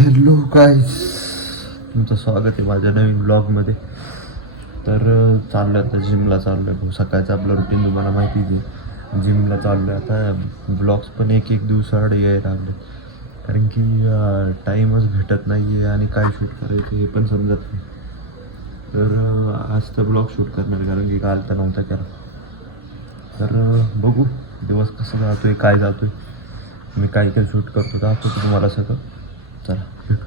Hello गाईस, तुमचं स्वागत आहे माझ्या नवीन ब्लॉगमध्ये. तर चाललो आहे आता जिमला चाललो आहे. सकाळचं आपलं रुटीन तुम्हाला माहितीच आहे. जिमला चाललो आहे आता. ब्लॉग्स पण एक एक दिवसाआड यायला लागले, कारण की टाईमच भेटत नाही आहे आणि काय शूट करायचं हे पण समजत नाही. तर आज तर ब्लॉग शूट करणार, कारण की काल तर नव्हता केला. तर बघू दिवस कसा जातो आहे, काय जातो आहे, मी काय काय शूट करतो दाखवतो तुम्हाला सगळं. चला भेटू.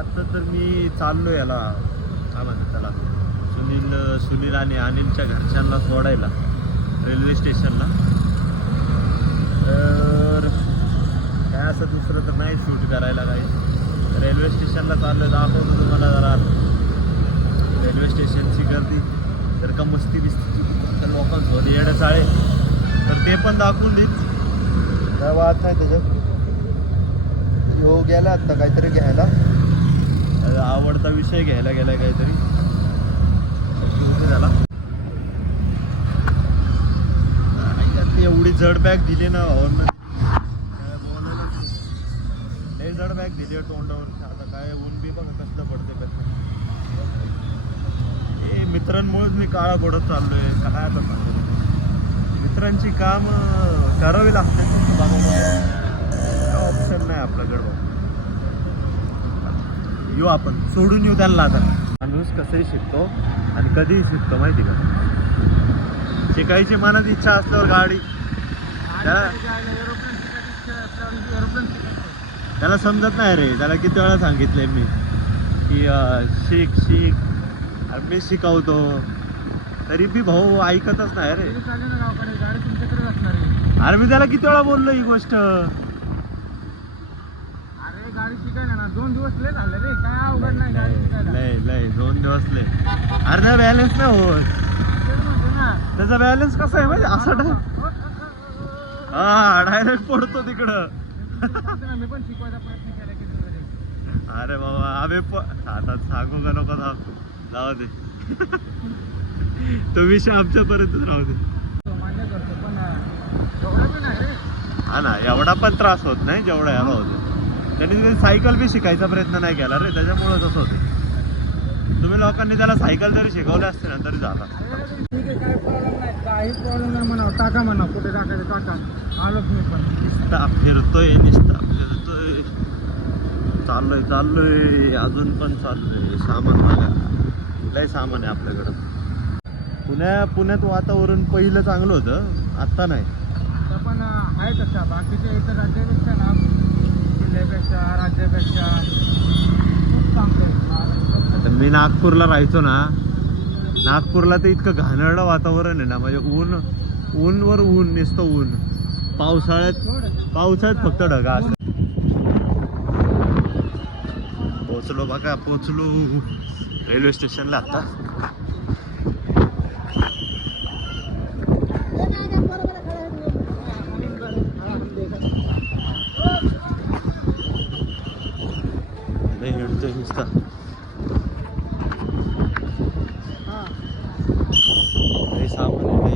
आता तर मी चाललो याला, काय म्हणतात त्याला, सुनील आणि अनिलच्या घरच्यांना सोडायला रेल्वे स्टेशनला. तर काय असं दुसरं तर नाही शूट करायला काही. रेल्वे स्टेशनला चाललो आहे, दाखवतो तुम्हाला जरा रेल्वे स्टेशनची गर्दी. जर का मस्ती बिस्ती तर लोकांसोबत येडे चाळे तर ते पण दाखवून देत. काय वाद नाही त्याच्यात. यो गेला आता काहीतरी घ्यायला, आवडता विषय घ्यायला गेलाय काहीतरी झाला. एवढी जड बॅग दिली ना भावांना, काय बोलायला. लय जड बॅग दिली तोंडावर. आता काय ऊन बी बघा कसलं पडते कसं. हे मित्रांमुळेच मी काळा पडत चाललोय. काय आता सांगतो, मित्रांची काम करावी लागते, ऑप्शन नाही आपल्याकडं. येऊ आपण सोडून येऊ त्यांना. आता माणूस कसंही शिकतो आणि कधीही शिकतो माहिती का. शिकायची मनात इच्छा असल्यावर गाडी त्याला समजत नाही रे. त्याला किती वेळा सांगितलंय मी की शिक. मी शिकवतो तरी बी भाऊ ऐकतच नाही रे. अरे मी त्याला किती वेळा बोललो ही गोष्ट. गाडी शिकायला ना 2 दिवस लेट झाले रे. काय अवघड नाही गाडी शिकायला. लय 2 दिवस लय. अरे बॅलन्स नाही होत त्याचा. बॅलन्स कसा आहे म्हणजे असं हा डायरेक्ट पडतो तिकडं. मी पण शिकवायचा प्रयत्न केला की. अरे बाबा आम्ही आता सांगू का नको जाऊ दे. तो विषय आमच्यापर्यंतच राहू दे. मान्य करतो पण एवढा पण नाही रे. हा ना, एवढा पण त्रास होत नाही जेवढा याला होतो. त्यांनी सायकल बी शिकायचा प्रयत्न नाही केला रे, त्याच्यामुळे तसं होतं. तुम्ही लोकांनी त्याला सायकल जरी शिकवले असते ना तरी झाला. ठीक आहे, काय प्रॉब्लेम नाही, काही प्रॉब्लेम नाही. म्हणा टाका, म्हणा कुठे टाकायचं टाका. आलोच मी पण. निस्ता फिरतोय चाललोय अजून पण चाललोय. सामान बघा, लय सामान आहे आपल्याकडं. पुण्यात वातावरण पहिलं चांगलं होतं, आत्ता नाही. पण आहे तशा बाकीच्या इतर राज्यापेक्षा ना, जिल्ह्यापेक्षा राज्यापेक्षा खूप चांगलं आहे. आता मी नागपूरला राहायचो ना, नागपूरला तर इतकं घाणेरडं वातावरण आहे ना. म्हणजे ऊनवर ऊन नुसतं ऊन. पावसाळ्यात फक्त ढगा असं. पोचलो रेल्वे स्टेशनला आता. हिंडतोय नुसता. सामान आहे.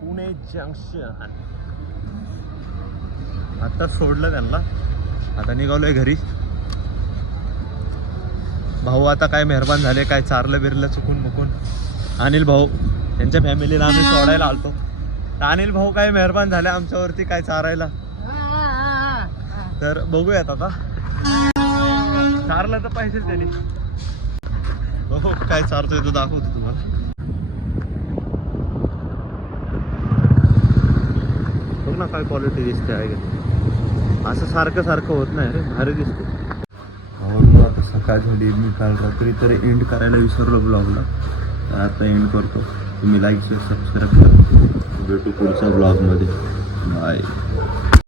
पुणे जंक्शन आता सोडलं त्यांना. आता निघालोय घरी. भाऊ आता काय मेहरबान झाले, काय चारलं बिरलं चुकून मुकून. अनिल भाऊ त्यांच्या फॅमिलीला आम्ही सोडायला आलतो. अनिल भाऊ काय मेहरबान झाले आमच्यावरती काय चारायला. तर बघूयात आता. चारलं तर पाहिजेच त्यांनी. हो काय चारतोय तो दाखवतो तुम्हाला. बघ ना काय क्वालिटी दिसते आहे. असं सारखं सारखं होत नाही रे, भारी दिसते. आवडलो आता सकाळ झाली. मी काल रात्री तर एंड करायला विसरलो ब्लॉगला, तर आता एंड करतो. तुम्ही लाईक शेअर सबस्क्राईब करा. भेटू पुढच्या ब्लॉगमध्ये. बाय.